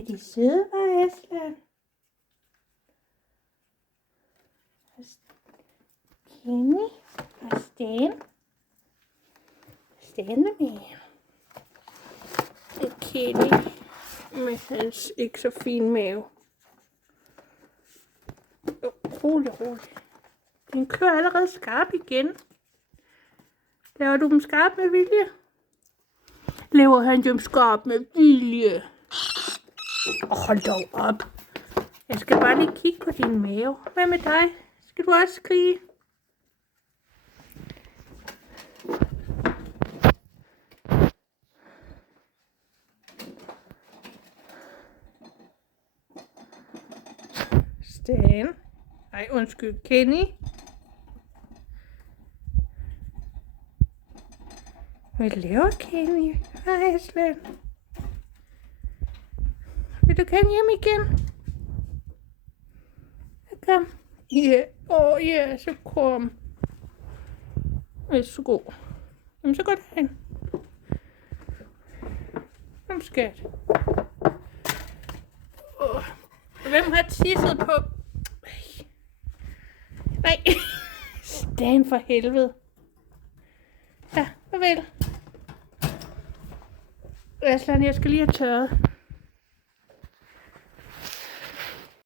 er de søde, var Aslan? Kenny og Stan. Stan er med. Det er Kenny med hans ikke så fine mave. Rolig. Den kører allerede skarp igen. Laver du dem skarp med vilje? Laver han dem skarp med vilje? Hold dog op. Jeg skal bare lige kigge på din mave. Hvad med dig? Skal du også skrige? Stan. Ej, undskyld. Kenny. Hvad laver Kenny? Hej, Aslan. Vil du gerne hjem igen? Kom. Ja, så kom. Værsgo. Jamen, så går det hen. Kom, skat. Hvem har tisset på? Nej. Stan for helvede. Ja, farvel. Aslan, jeg skal lige have tørret.